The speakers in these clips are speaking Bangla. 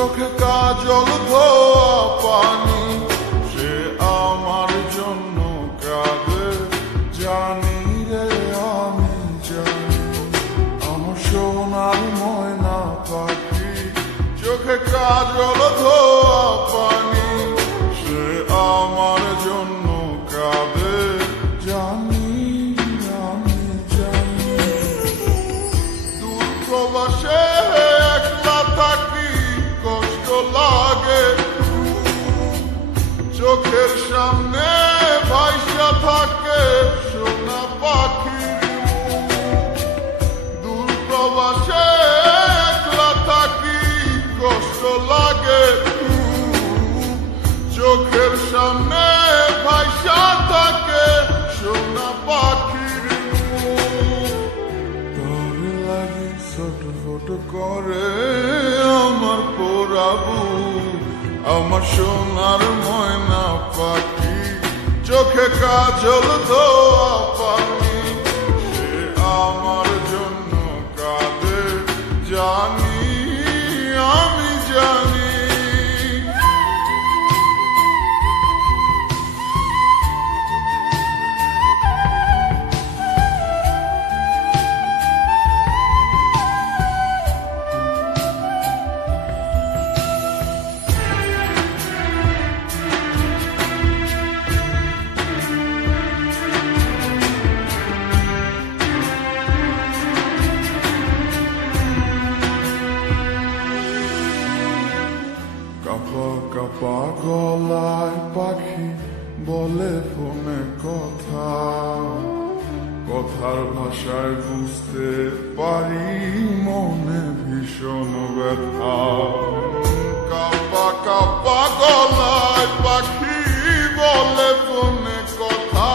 চোখে কাজল ধোয়া পানি, সে আমার জন্য কাঁদে জানি রে আমি জানি। আমার সোনার ময়না পাখি, চোখে কাজল ধোয়া পানি, সে আমার জন্য কাঁদে জানি আমি জানি। দূর প্রবাসে একলা থাকি কষ্ট লাগে, চোখের সামনে ভাইসা থাকে সোনা পাখি। দূর প্রবাসে একলা থাকি কষ্ট লাগে, চোখের সামনে ভাইসা থাকে সোনা পাখির। তোর লাগি ছটফট করে আমার পোড়াবু, আমার সোনার ময়না পাখি, চোখে কাজল ধোয়া পানি, সে আমার জন্য কাঁদে জানি আমি জানি। কাপা কাপা গলায় পাখি বলে ফোনে কথা, কথার ভাষায় বুঝতে পারি মনে ভীষণ ব্যথা। কাপা কাপা গলায় পাখি বলে ফোনে কথা,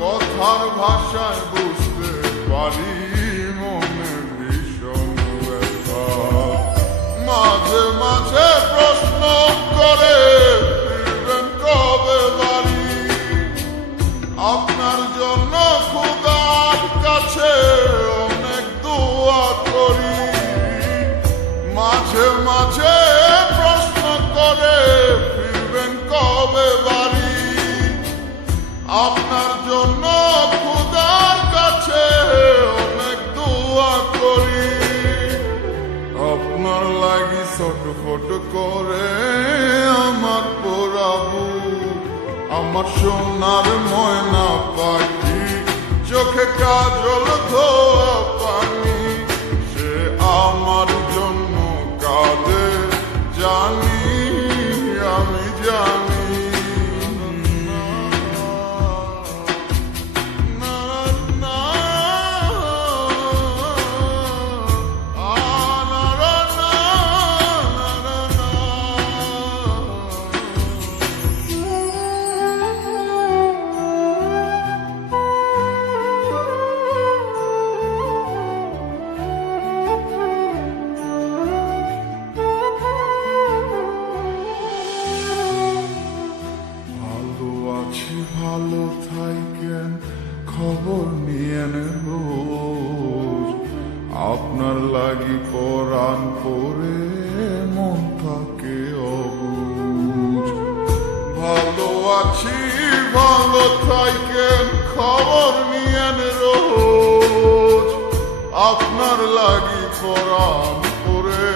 কথার ভাষায় বুঝতে পারি মনে ভীষণ ব্যথা। মাঝে মাঝে প্রশ্ন করে ফিরবেন কবে বাড়ি, আপনার জন্য খোদার কাছে অনেক দোয়া করি। মাঝে মাঝে প্রশ্ন করে ফিরবেন কবে বাড়ি, আপনার জন্য খোদার কাছে অনেক দোয়া করি। আপনার লাগি ছটফট করে আমার পোড়াবু, আমার সোনার ময়না পাখি, চোখে কাজল ধোয়া পানি, সে আমার জন্য কাঁদে জানি আমি জানি। ভালো থাকেন খবর নিয়েন রোজ, আপনার লাগি পরাণ পরে মন থাকে অবুঝ। ভালো আছি ভালো থাকেন খবর নিয়েন রোজ, আপনার লাগি পরাণ পরে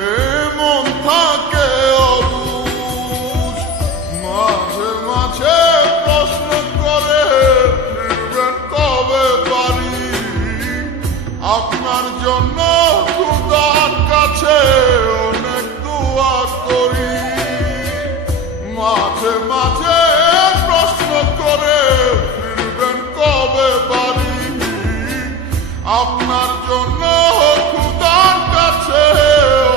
মন থাকে অবুঝ। মাঝে মাঝে প্রশ্ন করে ফিরবেন কবে বাড়ি, আপনার জন্য খোদার কাছে অনেক দোয়া করি। মাঝে মাঝে প্রশ্ন করে ফিরবেন কবে বাড়ি, আপনার জন্য খোদার কাছে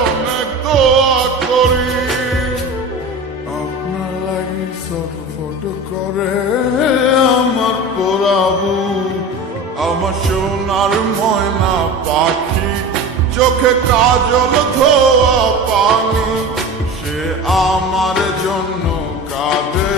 অনেক দোয়া করি। আপনার লাগি ছটফট করে আমার পোড়াবু, আমার সোনার ময়না পাখি, চোখে কাজল ধোয়া পানি, সে আমার জন্য কাঁদে